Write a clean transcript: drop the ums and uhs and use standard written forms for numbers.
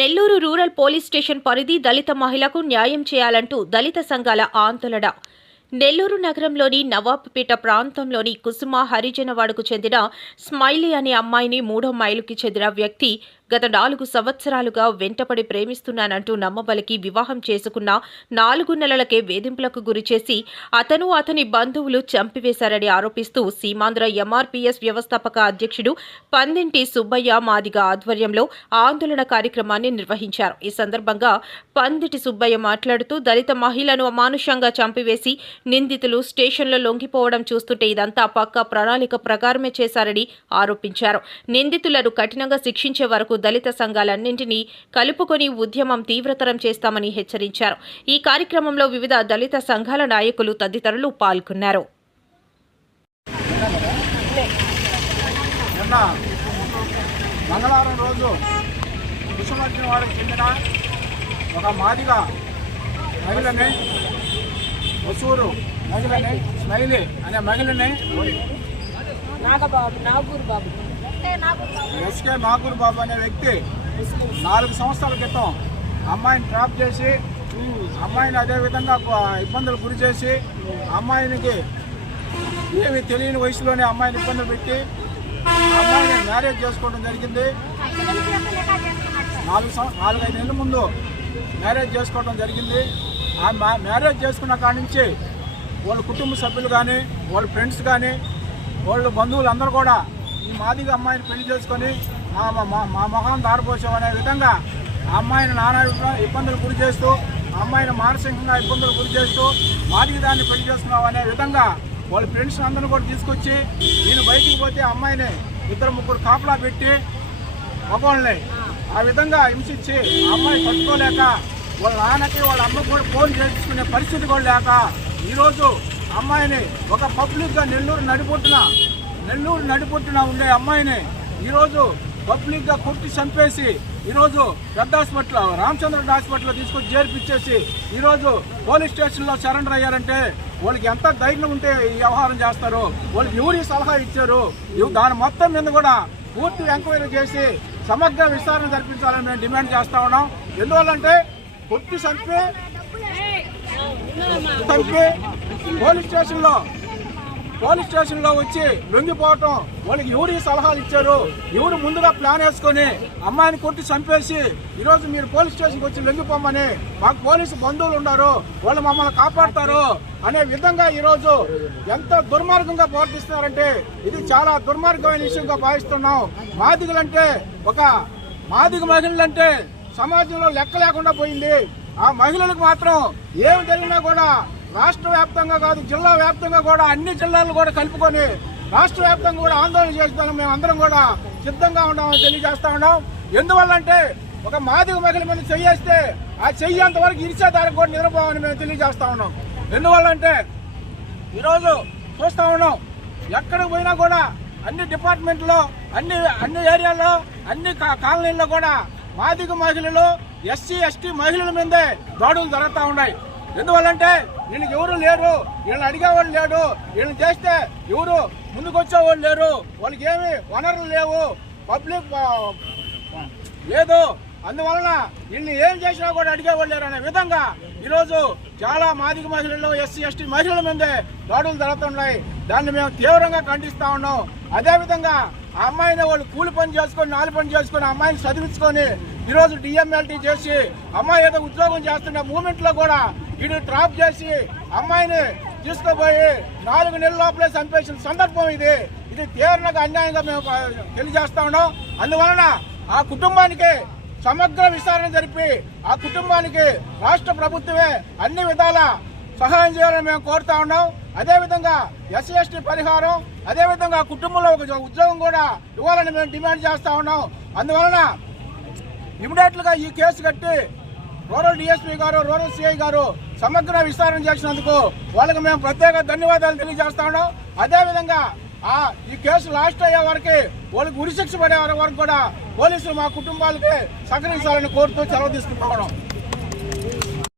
Nellore rural police station పరిధి దళిత మహిళకు న్యాయం చేయాలంటూ దళిత సంఘాల ఆందోళన. నెల్లూరు నగరంలోని నవాబ్పేట ప్రాంతంలోని కుసుమ హరిజనవాడకు చెందిన స్మైలీ అనే అమ్మాయిని 3వ మైలుకి చెందిన వ్యక్తి గత 4 సంవత్సరాలుగా వెంటపడి ప్రేమిస్తున్నానంటూ నమ్మబలికి వివాహం చేసుకున్న 4 నెలలకే వేధింపులకు గురిచేసి అతని బంధువులు చంపివేశారని ఆరోపిస్తూ సీమాంధ్ర ఎంఆర్పీఎస్ వ్యవస్థాపక అధ్యక్షుడు పందింటి సుబ్బయ్య మాదిగ ఆధ్వర్యంలో ఆందోళన కార్యక్రమాన్ని నిర్వహించారు. ఈ సందర్భంగా పందిటి సుబ్బయ్య మాట్లాడుతూ దళిత మహిళను అమానుషంగా చంపివేసి నిందితులు స్టేషన్లో లొంగిపోవడం చూస్తుంటే ఇదంతా పక్కా ప్రణాళిక ప్రకారమే చేశారని ఆరోపించారు. నిందితులను కఠినంగా శిక్షించే వరకు దళిత సంఘాలన్నింటినీ కలుపుకొని ఉద్యమం తీవ్రతరం చేస్తామని హెచ్చరించారు. ఈ కార్యక్రమంలో వివిధ దళిత సంఘాల నాయకులు తదితరులు పాల్గొన్నారు. మంగళవారం రోజు కుసుమర్జునవాడకు చెందిన ఒక మాదిగ మహిళని వసూరు మహిళని స్మైలీ అనే మహిళని ఎస్కే నాగూర్ బాబు అనే వ్యక్తి 4 సంవత్సరాల క్రితం అమ్మాయిని ట్రాప్ చేసి అమ్మాయిని అదేవిధంగా ఇబ్బందులు గురి చేసి అమ్మాయినికి ఏమి తెలియని వయసులోనే అమ్మాయిని ఇబ్బందులు పెట్టి అమ్మాయిని మ్యారేజ్ చేసుకోవడం జరిగింది. 4-5 నెలల ముందు మ్యారేజ్ చేసుకోవడం జరిగింది. ఆ మ్యారేజ్ చేసుకున్న కాడి నుంచి వాళ్ళ కుటుంబ సభ్యులు కానీ వాళ్ళ ఫ్రెండ్స్ కానీ వాళ్ళ బంధువులు అందరూ కూడా ఈ మాదిగ అమ్మాయిని పెళ్లి చేసుకొని మా మొహం దారిపోసామనే విధంగా ఆ అమ్మాయిని నానా ఇబ్బందులు గురి చేస్తూ అమ్మాయిని మానసికంగా ఇబ్బందులు గురి చేస్తూ మాదిగ దాన్ని పెళ్లి చేసుకున్నాం అనే విధంగా వాళ్ళ ఫ్రెండ్స్ అందరూ కూడా తీసుకొచ్చి నేను బయటికి పోతే అమ్మాయిని 2-3 కాపలా పెట్టి మగవాళ్ళని ఆ విధంగా హింసించి ఆ అమ్మాయి పట్టుకోలేక వాళ్ళ నాన్నకి వాళ్ళ అమ్మకి కూడా ఫోన్ చేసుకునే పరిస్థితి కూడా లేక ఈరోజు అమ్మాయిని ఒక పబ్లిక్గా నెల్లూరు నడిపొట్టున ఉండే అమ్మాయిని ఈరోజు పబ్లిక్గా కొట్టి చంపేసి ఈరోజు పెద్ద హాస్పిటల్ రామచంద్ర హాస్పిటల్లో తీసుకొచ్చి చేర్పించేసి ఈరోజు పోలీస్ స్టేషన్లో సరెండర్ అయ్యారంటే వాళ్ళకి ఎంత ధైర్యం ఉంటే ఈ వ్యవహారం చేస్తారు. వాళ్ళకి ఎవరి సలహా ఇచ్చారు, దాని మొత్తం మీద కూడా పూర్తి ఎంక్వైరీ చేసి సమగ్ర విచారణ జరిపించాలని మేము డిమాండ్ చేస్తా ఉన్నాం. ఎందువల్లంటే కొట్టి చంపి పోలీస్ స్టేషన్లో వచ్చి లొంగిపోవటం, వాళ్ళకి ఎవరు సలహాలు ఇచ్చారు, ఎవరు ముందుగా ప్లాన్ వేసుకొని అమ్మాయిని కొట్టి చంపేసి ఈరోజు మీరు పోలీస్ స్టేషన్కి వచ్చి లొంగిపోమని మాకు పోలీసు బంధువులు ఉన్నారు, వాళ్ళు మమ్మల్ని కాపాడతారు అనే విధంగా ఈరోజు ఎంత దుర్మార్గంగా ప్రవర్తిస్తున్నారంటే ఇది చాలా దుర్మార్గమైన విషయంగా భావిస్తున్నాం. మాదిగ మహిళలంటే సమాజంలో లెక్క లేకుండా పోయింది. ఆ మహిళలకు మాత్రం ఏమి జరిగినా కూడా రాష్ట్ర వ్యాప్తంగా కాదు జిల్లా వ్యాప్తంగా కూడా అన్ని జిల్లాలు కూడా కలుపుకొని రాష్ట్ర వ్యాప్తంగా కూడా ఆందోళన చేస్తాం. మేము అందరం కూడా సిద్ధంగా ఉన్నామని తెలియజేస్తా ఉన్నాం. ఎందువల్లంటే ఒక మాదిగ మహిళ మీద చెయ్యేస్తే ఆ చెయ్యేంత వరకు ఇరిచేదానికి కూడా నిద్రపోవాలని మేము తెలియజేస్తా ఉన్నాం. ఎందువల్లంటే ఈరోజు చూస్తా ఉన్నాం ఎక్కడికి పోయినా కూడా అన్ని డిపార్ట్మెంట్లో అన్ని ఏరియాల్లో అన్ని కాలనీల్లో కూడా మాదిగ మహిళలు ఎస్సీ ఎస్టీ మహిళల మీదే దాడులు జరుగుతూ ఉన్నాయి. ఎందువల్లంటే వీళ్ళకి ఎవరు లేరు, వీళ్ళని అడిగేవాళ్ళు లేడు, వీళ్ళని చేస్తే ఎవరు ముందుకు వచ్చేవాళ్ళు లేరు, వాళ్ళకి ఏమి వనరులు లేవు, పబ్లిక్ లేదు, అందువలన వీళ్ళని ఏం చేసినా కూడా అడిగేవాళ్ళు లేరు అనే విధంగా ఈరోజు చాలా మాదిగ మహిళలు ఎస్సీ ఎస్టీ మహిళల మీదే దాడులు జరుగుతున్నాయి. దాన్ని మేము తీవ్రంగా ఖండిస్తా ఉన్నాం. అదేవిధంగా ఆ అమ్మాయిని వాళ్ళు కూలి పని చేసుకొని 4 పని చేసుకొని అమ్మాయిని చదివించుకొని ఈరోజు డిఎంఎల్టీ చేసి అమ్మాయి ఏదో ఉద్యోగం చేస్తున్న మూమెంట్లో కూడా వీడు ట్రాప్ చేసి అమ్మాయిని తీసుకుపోయి 4 నెలల లోపలే చంపేసిన సందర్భం ఇది తీవ్రంగా అన్యాయంగా మేము తెలియజేస్తా ఉన్నాం. అందువలన ఆ కుటుంబానికి సమగ్ర విచారణ జరిపి ఆ కుటుంబానికి రాష్ట్ర ప్రభుత్వమే అన్ని విధాల సహాయం చేయాలని మేము కోరుతా ఉన్నాం. అదేవిధంగా ఎస్సీ ఎస్టీ పరిహారం, అదేవిధంగా కుటుంబంలో ఒక ఉద్యోగం కూడా ఇవ్వాలని మేము డిమాండ్ చేస్తా ఉన్నాం. అందువలన ఇమీడియట్గా ఈ కేసు కట్టి రూరల్ డిఎస్పీ గారు రూరల్ సిఐ గారు సమగ్ర విచారణ చేసినందుకు వాళ్ళకి మేము ప్రత్యేక ధన్యవాదాలు తెలియజేస్తా ఉన్నాం. అదేవిధంగా ఈ కేసు లాస్ట్ అయ్యే వరకు వాళ్ళకి ఉరిశిక్ష పడే వరకు కూడా పోలీసులు మా కుటుంబాలకి సహకరించాలని కోరుతూ సెలవు తీసుకుంటా ఉన్నాం.